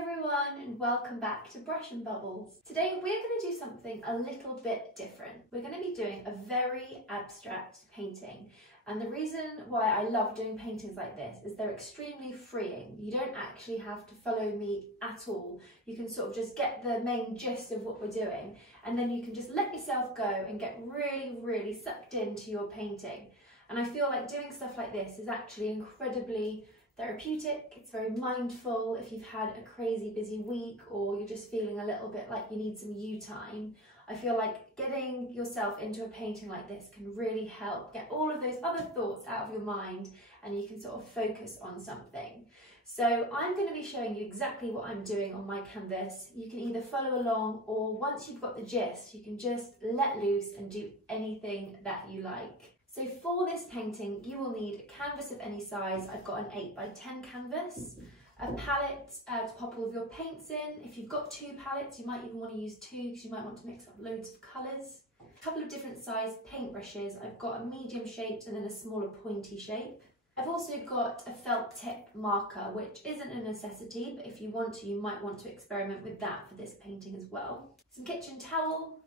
everyone and welcome back to Brush and Bubbles. Today we're going to do something a little bit different. We're going to be doing a very abstract painting, and the reason why I love doing paintings like this is they're extremely freeing. You don't actually have to follow me at all. You can sort of just get the main gist of what we're doing, and then you can just let yourself go and get really sucked into your painting. And I feel like doing stuff like this is actually incredibly therapeutic. It's very mindful. If you've had a crazy busy week or you're just feeling a little bit like you need some you time, I feel like getting yourself into a painting like this can really help get all of those other thoughts out of your mind, and you can sort of focus on something. So I'm going to be showing you exactly what I'm doing on my canvas. You can either follow along, or once you've got the gist, you can just let loose and do anything that you like. So for this painting, you will need a canvas of any size. I've got an 8x10 canvas, a palette to pop all of your paints in. If you've got 2 palettes, you might even want to use 2 because you might want to mix up loads of colours. A couple of different size paintbrushes. I've got a medium shaped and then a smaller pointy shape. I've also got a felt tip marker, which isn't a necessity, but if you want to, you might want to experiment with that for this painting as well. Some kitchen towel,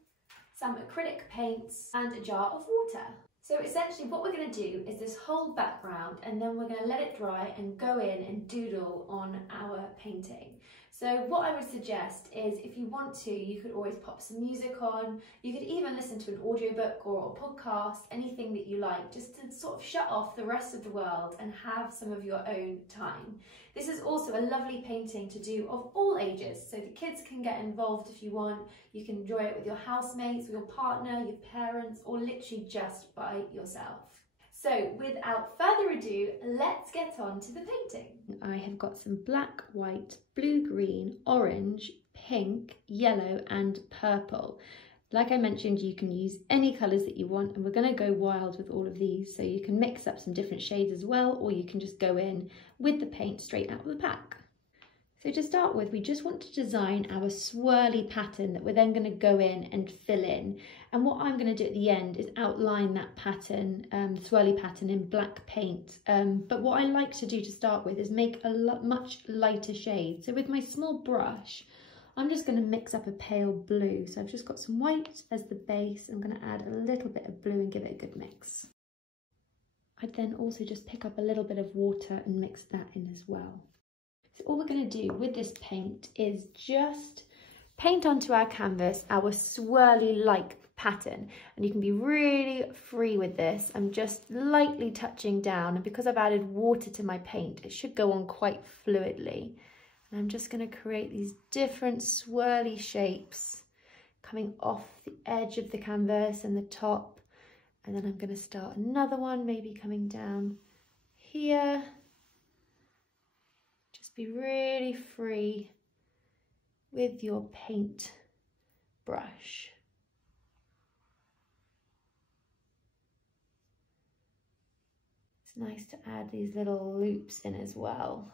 some acrylic paints, and a jar of water. So essentially what we're going to do is this whole background, and then we're going to let it dry and go in and doodle on our painting. So what I would suggest is, if you want to, you could always pop some music on. You could even listen to an audiobook or a podcast, anything that you like, just to sort of shut off the rest of the world and have some of your own time. This is also a lovely painting to do of all ages, so the kids can get involved if you want. You can enjoy it with your housemates, with your partner, your parents, or literally just by yourself. So without further ado, let's get on to the painting. I have got some black, white, blue, green, orange, pink, yellow and purple. Like I mentioned, you can use any colours that you want, and we're going to go wild with all of these, so you can mix up some different shades as well, or you can just go in with the paint straight out of the pack. So to start with, we just want to design our swirly pattern that we're then going to go in and fill in. And what I'm going to do at the end is outline that pattern, swirly pattern, in black paint. But what I like to do to start with is make a much lighter shade. So with my small brush, I'm just going to mix up a pale blue. So I've just got some white as the base. I'm going to add a little bit of blue and give it a good mix. I'd then also just pick up a little bit of water and mix that in as well. So all we're going to do with this paint is just paint onto our canvas our swirly-like pattern, and you can be really free with this. I'm just lightly touching down, and because I've added water to my paint, it should go on quite fluidly. And I'm just going to create these different swirly shapes coming off the edge of the canvas and the top, and then I'm going to start another one, maybe coming down here. Just be really free with your paint brush. It's nice to add these little loops in as well.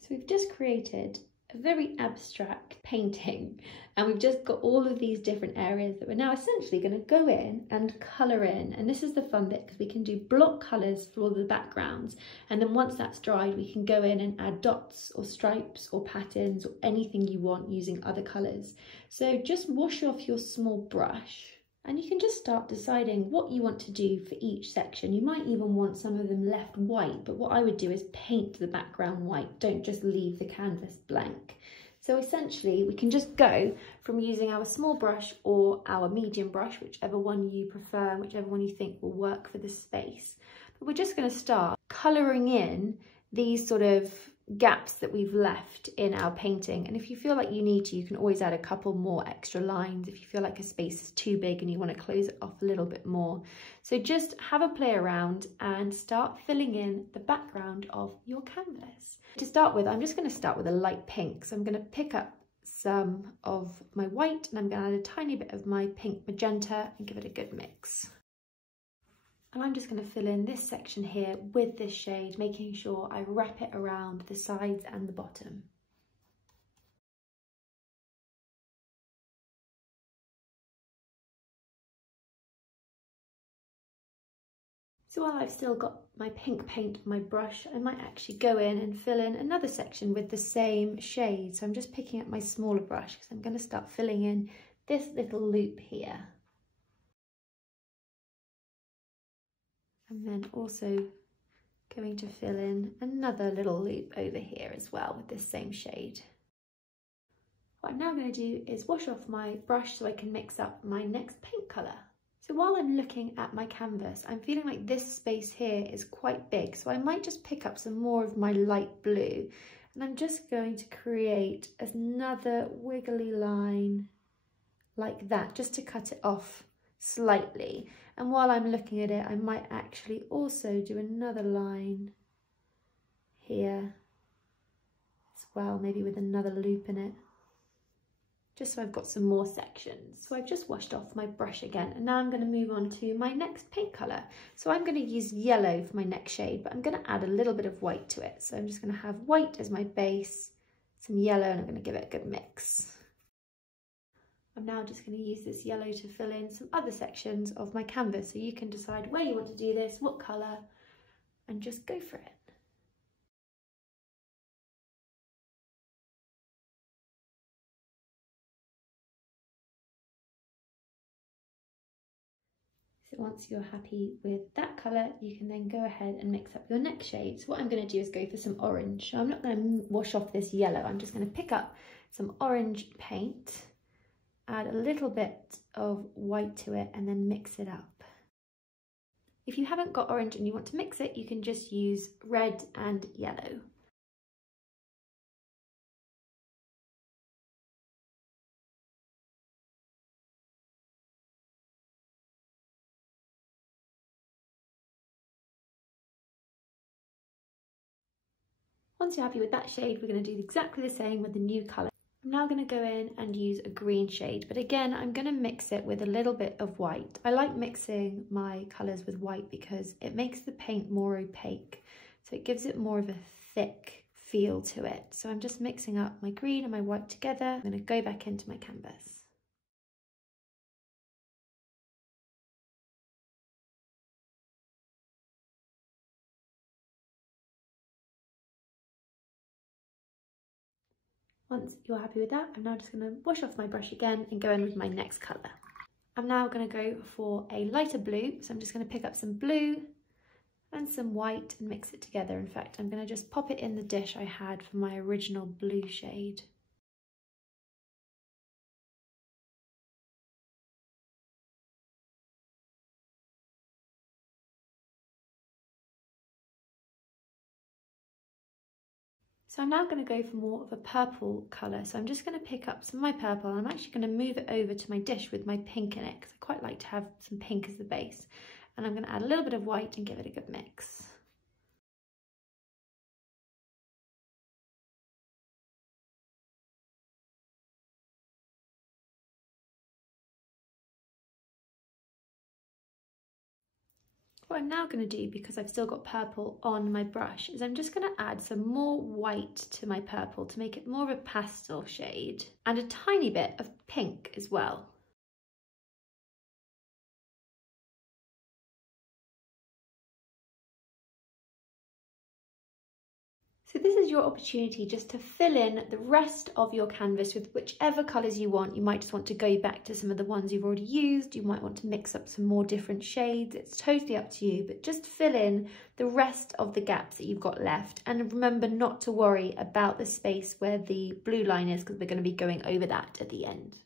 So we've just created a very abstract painting, and we've just got all of these different areas that we're now essentially going to go in and colour in. And this is the fun bit, because we can do block colours for all the backgrounds, and then once that's dried we can go in and add dots or stripes or patterns or anything you want using other colours. So just wash off your small brush, and you can just start deciding what you want to do for each section. You might even want some of them left white, but what I would do is paint the background white. Don't just leave the canvas blank. So essentially we can just go from using our small brush or our medium brush, whichever one you prefer, whichever one you think will work for the space. But we're just going to start colouring in these sort of gaps that we've left in our painting. And if you feel like you need to, you can always add a couple more extra lines if you feel like a space is too big and you want to close it off a little bit more. So just have a play around and start filling in the background of your canvas. To start with, I'm just going to start with a light pink. So I'm going to pick up some of my white and I'm going to add a tiny bit of my pink magenta and give it a good mix. And I'm just going to fill in this section here with this shade, making sure I wrap it around the sides and the bottom. So while I've still got my pink paint on my brush, I might actually go in and fill in another section with the same shade. So I'm just picking up my smaller brush because I'm going to start filling in this little loop here. And then also going to fill in another little loop over here as well with this same shade. What I'm now going to do is wash off my brush so I can mix up my next paint colour. So while I'm looking at my canvas, I'm feeling like this space here is quite big, so I might just pick up some more of my light blue, and I'm just going to create another wiggly line like that, just to cut it off slightly. And while I'm looking at it, I might actually also do another line here as well, maybe with another loop in it, just so I've got some more sections. So I've just washed off my brush again, and now I'm going to move on to my next paint colour. So I'm going to use yellow for my next shade, but I'm going to add a little bit of white to it. So I'm just going to have white as my base, some yellow, and I'm going to give it a good mix. I'm now just going to use this yellow to fill in some other sections of my canvas. So you can decide where you want to do this, what colour, and just go for it. So once you're happy with that colour, you can then go ahead and mix up your next shade. So what I'm going to do is go for some orange. So I'm not going to wash off this yellow. I'm just going to pick up some orange paint, add a little bit of white to it, and then mix it up. If you haven't got orange and you want to mix it, you can just use red and yellow. Once you're happy with that shade, we're going to do exactly the same with the new colour. I'm now going to go in and use a green shade, but again, I'm going to mix it with a little bit of white. I like mixing my colours with white because it makes the paint more opaque, so it gives it more of a thick feel to it. So I'm just mixing up my green and my white together. I'm going to go back into my canvas. Once you're happy with that, I'm now just going to wash off my brush again and go in with my next colour. I'm now going to go for a lighter blue, so I'm just going to pick up some blue and some white and mix it together. In fact, I'm going to just pop it in the dish I had for my original blue shade. So I'm now going to go for more of a purple colour. So I'm just going to pick up some of my purple, and I'm actually going to move it over to my dish with my pink in it, because I quite like to have some pink as the base. And I'm going to add a little bit of white and give it a good mix. What I'm now going to do, because I've still got purple on my brush, is I'm just going to add some more white to my purple to make it more of a pastel shade, and a tiny bit of pink as well. So this is your opportunity just to fill in the rest of your canvas with whichever colours you want. You might just want to go back to some of the ones you've already used. You might want to mix up some more different shades. It's totally up to you, but just fill in the rest of the gaps that you've got left. And remember not to worry about the space where the blue line is, because we're going to be going over that at the end.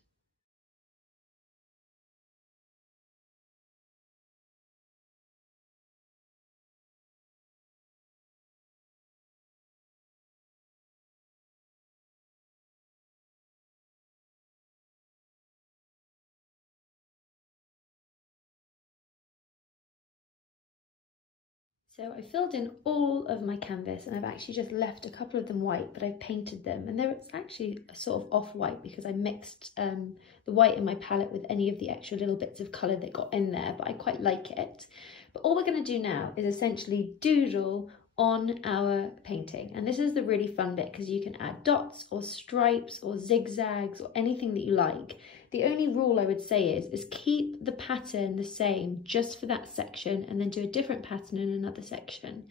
So I filled in all of my canvas, and I've actually just left a couple of them white, but I've painted them, and they're actually a sort of off-white because I mixed the white in my palette with any of the extra little bits of colour that got in there, but I quite like it. But all we're going to do now is essentially doodle on our painting, and this is the really fun bit because you can add dots or stripes or zigzags or anything that you like. The only rule I would say is keep the pattern the same just for that section and then do a different pattern in another section.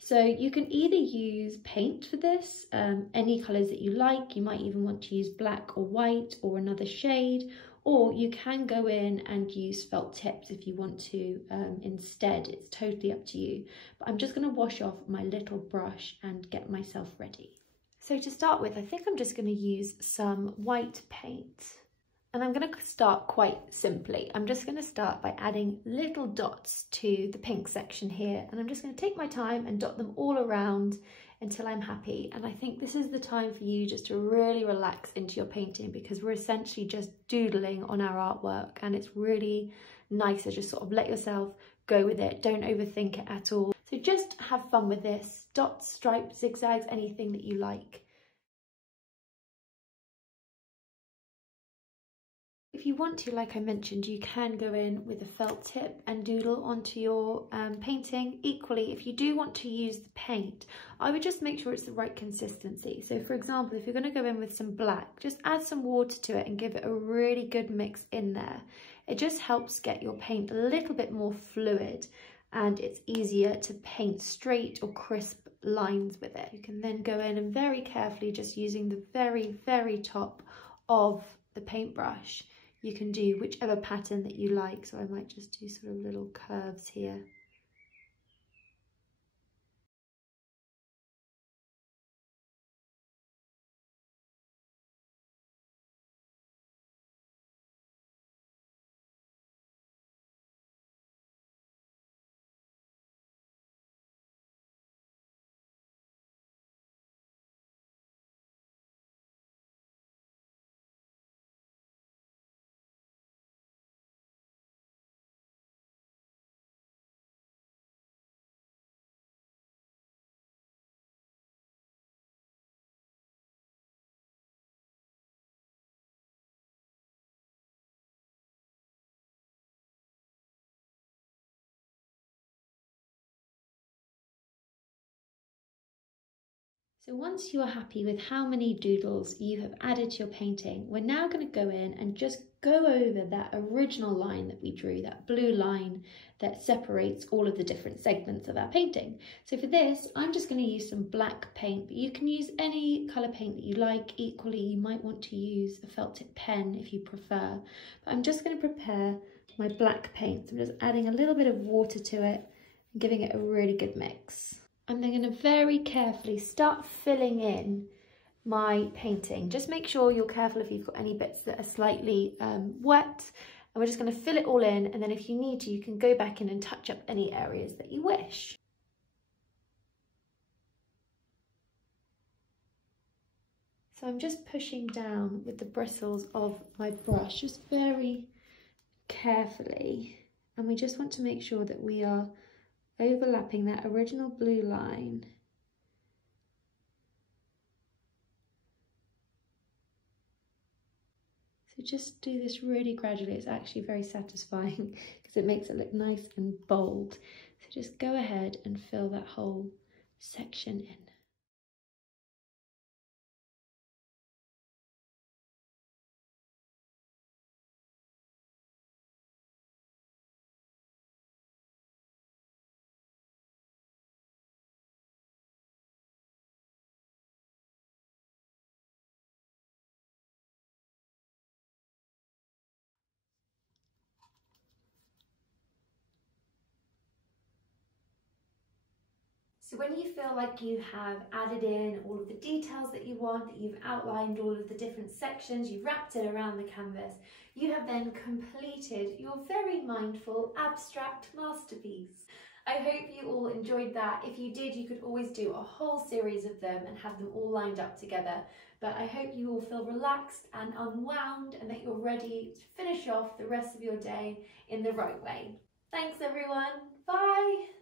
So you can either use paint for this, any colours that you like. You might even want to use black or white or another shade, or you can go in and use felt tips if you want to instead. It's totally up to you. But I'm just going to wash off my little brush and get myself ready. So to start with, I think I'm just going to use some white paint. And I'm going to start quite simply. I'm just going to start by adding little dots to the pink section here. And I'm just going to take my time and dot them all around until I'm happy. And I think this is the time for you just to really relax into your painting, because we're essentially just doodling on our artwork, and it's really nice to just sort of let yourself go with it. Don't overthink it at all. So just have fun with this. Dots, stripes, zigzags, anything that you like. If you want to, like I mentioned, you can go in with a felt tip and doodle onto your painting. Equally, if you do want to use the paint, I would just make sure it's the right consistency. So for example, if you're going to go in with some black, just add some water to it and give it a really good mix in there. It just helps get your paint a little bit more fluid, and it's easier to paint straight or crisp lines with it. You can then go in and very carefully, just using the very, very top of the paintbrush, you can do whichever pattern that you like. So I might just do sort of little curves here. So once you are happy with how many doodles you have added to your painting, we're now going to go in and just go over that original line that we drew, that blue line that separates all of the different segments of our painting. So for this, I'm just going to use some black paint, but you can use any colour paint that you like. Equally, you might want to use a felt tip pen if you prefer. But I'm just going to prepare my black paint. So I'm just adding a little bit of water to it and giving it a really good mix. I'm then going to very carefully start filling in my painting. Just make sure you're careful if you've got any bits that are slightly wet. And we're just going to fill it all in, and then if you need to, you can go back in and touch up any areas that you wish. So I'm just pushing down with the bristles of my brush, just very carefully. And we just want to make sure that we are overlapping that original blue line. So just do this really gradually. It's actually very satisfying because it makes it look nice and bold. So just go ahead and fill that whole section in. So when you feel like you have added in all of the details that you want, that you've outlined all of the different sections, you've wrapped it around the canvas, you have then completed your very mindful abstract masterpiece. I hope you all enjoyed that. If you did, you could always do a whole series of them and have them all lined up together. But I hope you all feel relaxed and unwound and that you're ready to finish off the rest of your day in the right way. Thanks everyone, bye!